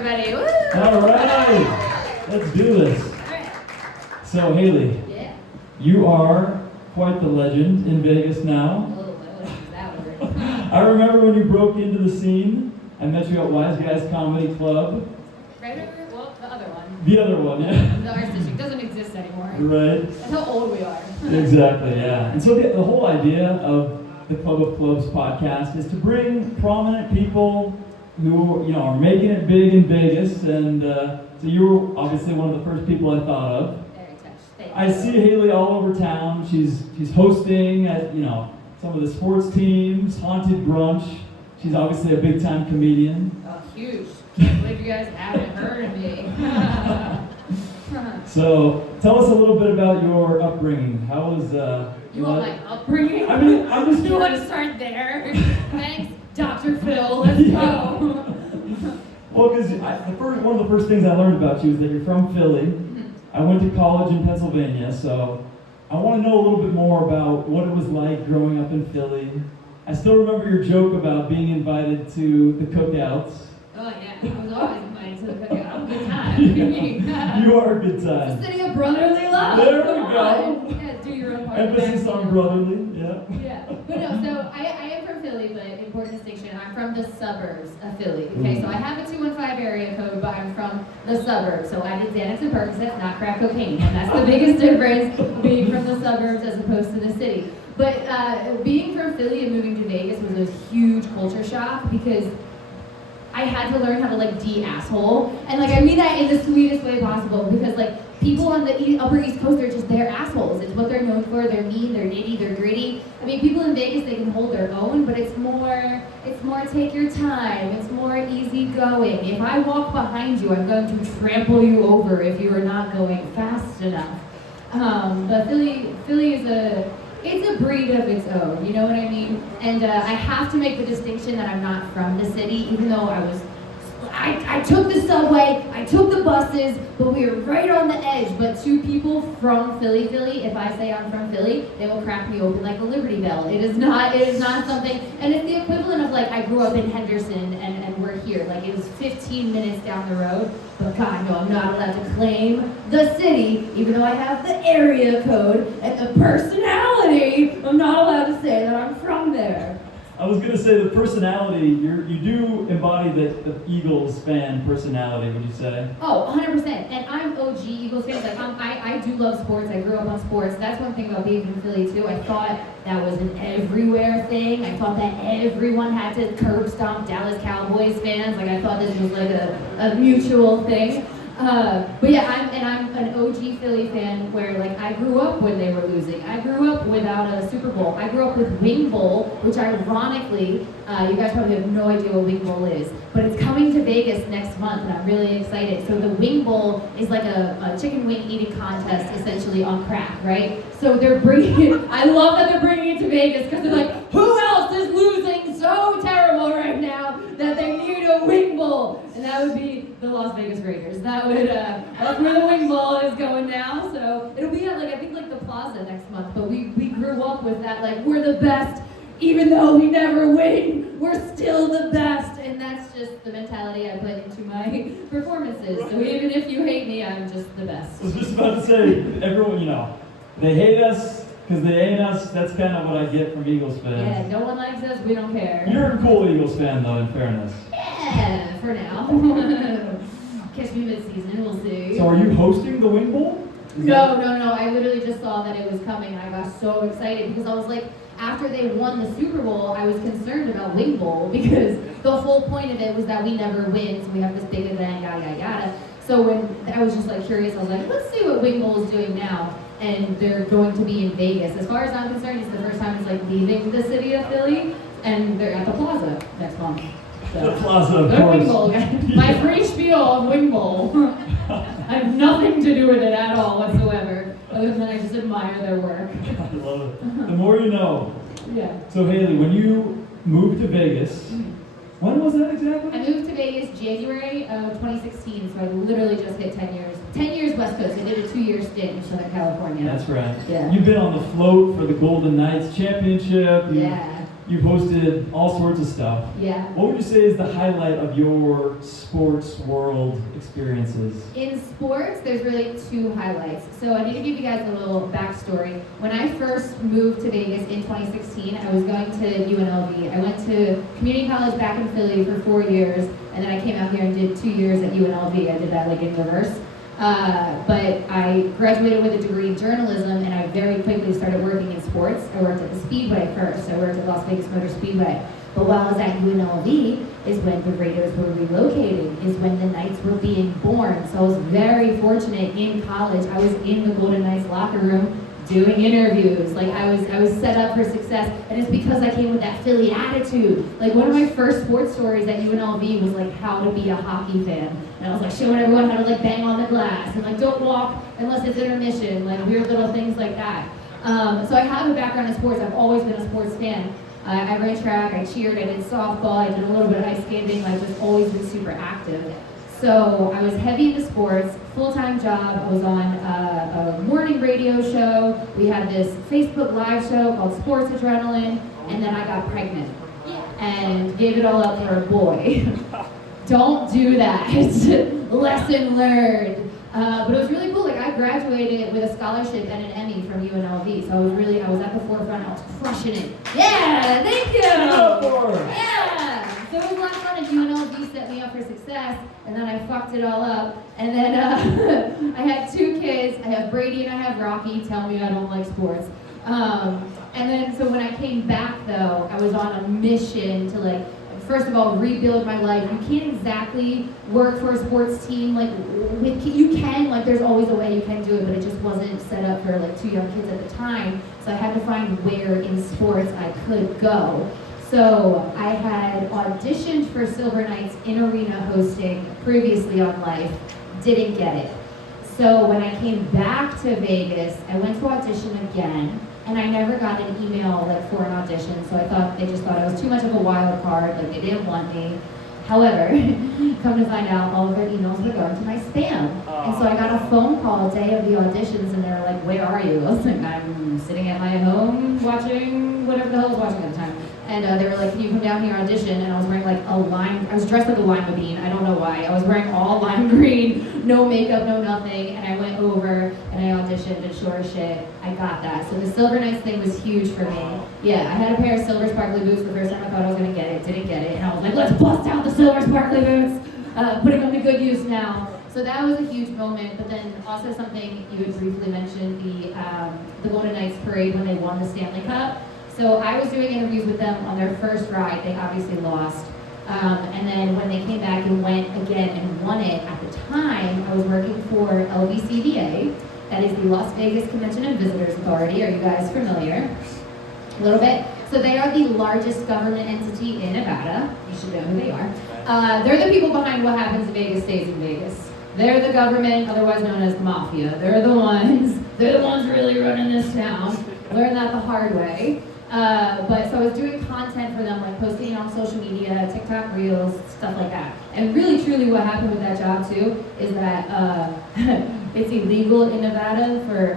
Everybody, woo! All right, let's do this. All right. So, Hailey, Yeah. you are quite the legend in Vegas now. Oh, I wouldn't use that word. I remember when you broke into the scene. I met you at Wise Guys Comedy Club. Right over, well, the other one. The other one, yeah. The Arts District doesn't exist anymore. Right. That's how old we are. Exactly, yeah. And so the whole idea of the Club of Clubs podcast is to bring prominent people who are making it big in Vegas, and so you were obviously one of the first people I thought of. Very touched. Thank I you. see Hailey all over town. She's hosting at some of the sports teams, Haunted Brunch. She's obviously a big time comedian. Oh, huge. Can't believe you guys haven't heard of me. So tell us a little bit about your upbringing. How was You want my upbringing? I mean, I'm just You want to start there? Thanks, Dr. Phil. Let's go. Well, because one of the first things I learned about you is that you're from Philly. I went to college in Pennsylvania, so I want to know a little bit more about what it was like growing up in Philly. I still remember your joke about being invited to the cookouts. Oh, yeah. I was always invited to the cookout. I'm a good time. You are a good It's time. a city of brotherly love. There we Come go. on. Yeah, do your own part. Emphasis on brotherly, yeah. Yeah, but no, so I am from Philly, but important distinction, I'm from the suburbs of Philly, okay? So I have a 215 area code, but I'm from the suburbs. So I did Xanax and Percocet, not crack cocaine, and that's the biggest difference being from the suburbs as opposed to the city. But being from Philly and moving to Vegas was a huge culture shock because I had to learn how to de-asshole. And I mean that in the sweetest way possible because people on the upper East Coast are just, they're assholes. It's what they're known for. They're mean, they're nitty, they're gritty. I mean, people in Vegas, they can hold their own, but it's more take your time. It's more easygoing. If I walk behind you, I'm going to trample you over if you are not going fast enough. But Philly is it's a breed of its own, you know what I mean? And I have to make the distinction that I'm not from the city, even though I took the subway, I took the buses, but we were right on the edge. But two people from Philly, if I say I'm from Philly, they will crack me open like a Liberty Bell. It is not something, and it's the equivalent of I grew up in Henderson and we're here. It was 15 minutes down the road, but God, no, I'm not allowed to claim the city, even though I have the area code and the personality. I'm not allowed to say that I'm from there. I was going to say the personality, you do embody the Eagles fan personality, would you say? Oh, 100%. And I'm OG Eagles fan. I do love sports. I grew up on sports. That's one thing about being from Philly, too. I thought that was an everywhere thing. I thought that everyone had to curb stomp Dallas Cowboys fans. I thought this was a mutual thing. But yeah, I'm an OG Philly fan where I grew up when they were losing. I grew up without a Super Bowl. I grew up with Wing Bowl, which ironically, you guys probably have no idea what Wing Bowl is, but it's coming to Vegas next month and I'm really excited. So the Wing Bowl is a chicken wing eating contest essentially on crack, right? So they're bringing it, I love that they're bringing it to Vegas because they're who else is losing so terrible right now that they need a Wing Bowl? And that would be the Las Vegas Raiders. That's where the Wing Bowl is going now. So it'll be at I think the Plaza next month. But we grew up with that we're the best, even though we never win, we're still the best. And that's just the mentality I put into my performances. So even if you hate me, I'm just the best. I was just about to say, everyone, they hate us because they ain't us. That's kind of what I get from Eagles fans. Yeah, no one likes us, we don't care. You're a cool Eagles fan, though, in fairness. Yeah, for now. Catch me mid-season, we'll see. So are you hosting the Wing Bowl? No. I literally just saw that it was coming and I got so excited because I was after they won the Super Bowl, I was concerned about Wing Bowl because the whole point of it was that we never win, so we have this big event, yada, yada, yada. So when I was just curious, I was let's see what Wing Bowl is doing now. And they're going to be in Vegas. As far as I'm concerned, it's the first time it's leaving the city of Philly, and they're at the Plaza next month. So, the Plaza, of course. Wing Bowl, my free spiel of Wing Bowl. I have nothing to do with it at all whatsoever, other than I just admire their work. I love it. The more you know. Yeah. So Hailey, when you moved to Vegas, when was that exactly? I moved to Vegas January of 2016, so I literally just hit 10 years. 10 years West Coast. I did a 2-year stint in Southern California. That's right. Yeah. You've been on the float for the Golden Knights championship. Yeah. you've hosted all sorts of stuff. Yeah. What would you say is the highlight of your sports world experiences? In sports, there's really two highlights. So I need to give you guys a little backstory. When I first moved to Vegas in 2016, I was going to UNLV. I went to community college back in Philly for 4 years, and then I came out here and did 2 years at UNLV. I did that like in reverse. But I graduated with a degree in journalism, and I very quickly started working in sports. I worked at the Speedway first. I worked at Las Vegas Motor Speedway. But while I was at UNLV is when the Raiders were relocating, is when the Knights were being born. So I was very fortunate in college. I was in the Golden Knights locker room doing interviews. Like I was set up for success, and it's because I came with that Philly attitude. Like one of my first sports stories at UNLV was like how to be a hockey fan. And I was like showing everyone how to like bang on the glass and like don't walk unless it's intermission, like weird little things like that. So I have a background in sports. I've always been a sports fan. I ran track, I cheered, I did softball, I did a little bit of ice skating. I've just always been super active. So I was heavy into sports, full-time job. I was on a morning radio show. We had this Facebook Live show called Sports Adrenaline, and then I got pregnant and gave it all up for a boy. Don't do that. Lesson learned. But it was really cool. Like I graduated with a scholarship and an Emmy from UNLV. So I was at the forefront. I was crushing it. Yeah, thank you. Yeah. So it was a lot of fun. And UNLV set me up for success. And then I fucked it all up. And then I had 2 kids. I have Brady and I have Rocky. Tell me I don't like sports. And then so when I came back though, I was on a mission to like, first of all, rebuild my life. You can't exactly work for a sports team like you can, like there's always a way you can do it, but it just wasn't set up for like 2 young kids at the time. So I had to find where in sports I could go. So I had auditioned for Silver Knights in arena hosting previously on Life, didn't get it. So when I came back to Vegas, I went to audition again. And I never got an email like for an audition, so they just thought I was too much of a wild card, like they didn't want me. However, come to find out, all of their emails were going to my spam. And so I got a phone call day of the auditions, and they were like, "Where are you?" I was like, "I'm sitting at my home watching whatever the hell I was watching at the time." And they were like, "Can you come down here audition?" And I was wearing like I was dressed like a lima bean, I don't know why. I was wearing all lime green, no makeup, no nothing. And I went over and I auditioned, and sure as shit, I got that. So the Silver Knights thing was huge for me. Yeah, I had a pair of silver sparkly boots the first time I thought I was gonna get it, didn't get it. And I was like, let's bust out the silver sparkly boots, putting them to good use now. So that was a huge moment, but then also something you had briefly mentioned, the Golden Knights parade when they won the Stanley Cup. So I was doing interviews with them on their first ride. They obviously lost. And then when they came back and went again and won it, at the time, I was working for LVCVA. That is the Las Vegas Convention and Visitors Authority. Are you guys familiar? A little bit. So they are the largest government entity in Nevada. You should know who they are. They're the people behind what happens in Vegas stays in Vegas. They're the government, otherwise known as the mafia. They're the ones really running this town. Learned that the hard way. But so I was doing content for them, like posting it on social media, TikTok Reels, stuff like that. And really, truly what happened with that job too is that it's illegal in Nevada for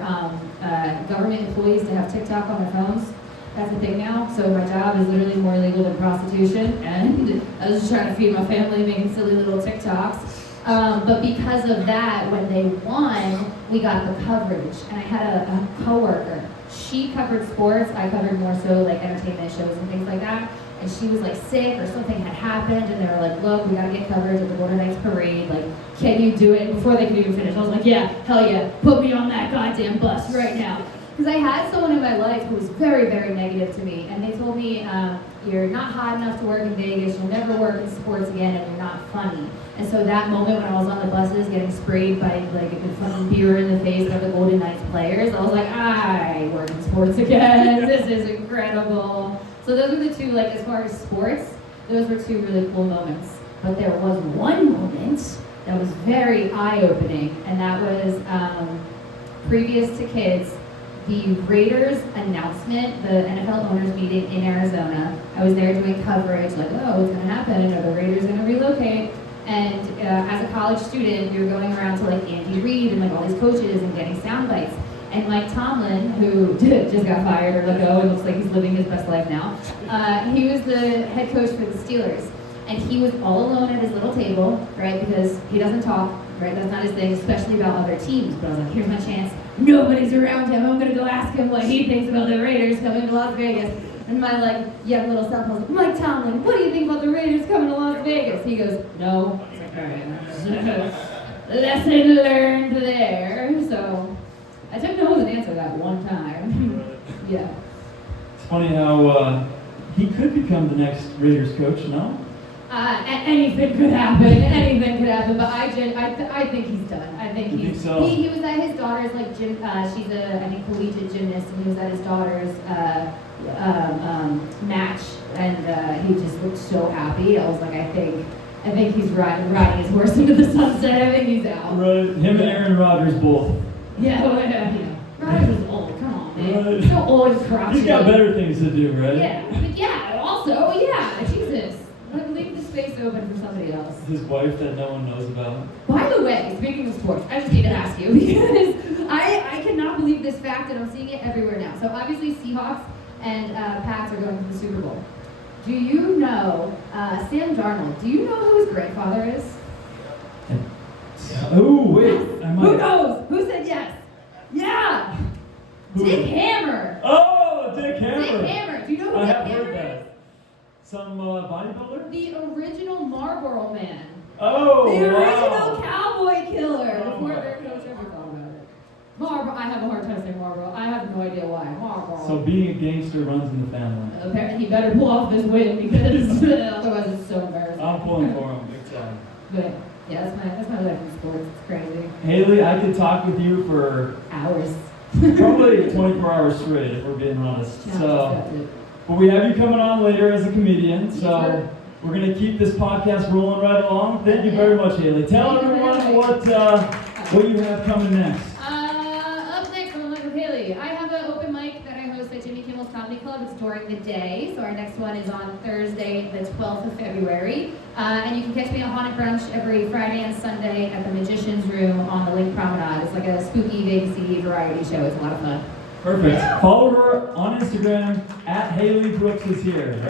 government employees to have TikTok on their phones. That's the thing now. So my job is literally more illegal than prostitution. And I was just trying to feed my family, making silly little TikToks. But because of that, when they won, we got the coverage. And I had a coworker. She covered sports. I covered more so like entertainment shows and things like that. And she was like sick or something had happened, and they were like, "Look, we gotta get coverage at the Golden Knights parade. Like, can you do it?" Before they could even finish, I was like, "Yeah, hell yeah, put me on that goddamn bus right now." Because I had someone in my life who was very, very negative to me, and they told me, "You're not hot enough to work in Vegas. You'll never work in sports again, and you're not funny." And so that moment when I was on the buses getting sprayed by like a fucking beer in the face of the Golden Knights players, I was like, I work in sports again. This is incredible. So those were the two, like as far as sports, those were two really cool moments. But there was one moment that was very eye-opening, and that was previous to kids, the Raiders announcement, the NFL owners meeting in Arizona. I was there doing coverage, like, oh, what's gonna happen? Are the Raiders gonna relocate? And as a college student, we were going around to like Andy Reid and like all these coaches and getting sound bites. And Mike Tomlin, who just got fired or let go and looks like he's living his best life now, he was the head coach for the Steelers. And he was all alone at his little table, right? Because he doesn't talk, right? That's not his thing, especially about other teams. But I was like, here's my chance. Nobody's around him. I'm gonna go ask him what he thinks about the Raiders coming to Las Vegas. And my young little self was like, Mike Tomlin, what do you think about the Raiders coming to Las Vegas? He goes, no. I was like, all right. Lesson learned there. So I took no as an answer that one time. Yeah. It's funny how he could become the next Raiders coach, no? Anything could happen. Anything could happen. But I think he's done. I think You think so? He was at his daughter's gym. She's I think collegiate gymnast, and he was at his daughter's match, and he just looked so happy. I was like, I think he's riding his horse into the sunset. I think he's out. Right. Him and Aaron Rodgers both. Yeah. Rodgers is old. Come on, man. Right. He's so old and crotchety. He's got better things to do, right? Yeah. But yeah. Also, yeah. Jesus. Leave the space open for somebody else. His wife that no one knows about. By the way, speaking of sports, I just need to ask you because I cannot believe this fact and I'm seeing it everywhere now. So obviously Seahawks and Pats are going to the Super Bowl. Do you know Sam Darnold? Do you know who his grandfather is? Oh, wait. Who knows? Who said yes? Yeah. Who? Dick Hammer. Oh, Dick Hammer. Dick Hammer. Do you know who I Dick have Hammer heard that. is? Some bodybuilder? The original Marlboro Man. Oh, The original wow. cowboy killer. Oh, Before my their coach ever thought about it. Marlboro. I have a hard time saying Marlboro. I have no idea why. Marlboro. So being a gangster runs in the family. Apparently, he better pull off this win because otherwise it's so embarrassing. I'm pulling for him big time. But yeah, that's my life in sports. It's crazy. Haley, I could talk with you for Hours. probably 24 hours straight if we're being honest. So, but we have you coming on later as a comedian, so we're going to keep this podcast rolling right along. Thank you very much, Haley. Tell everyone what you have coming next. Up next on Live with Haley, I have an open mic that I host at Jimmy Kimmel's Comedy Club. It's during the day, so our next one is on Thursday, the 12th of February. And you can catch me at Haunted Brunch every Friday and Sunday at the Magician's Room on the Lake Promenade. It's like a spooky Vegas variety show. It's a lot of fun. Perfect. Follow her on Instagram at Hailey Brooks is here.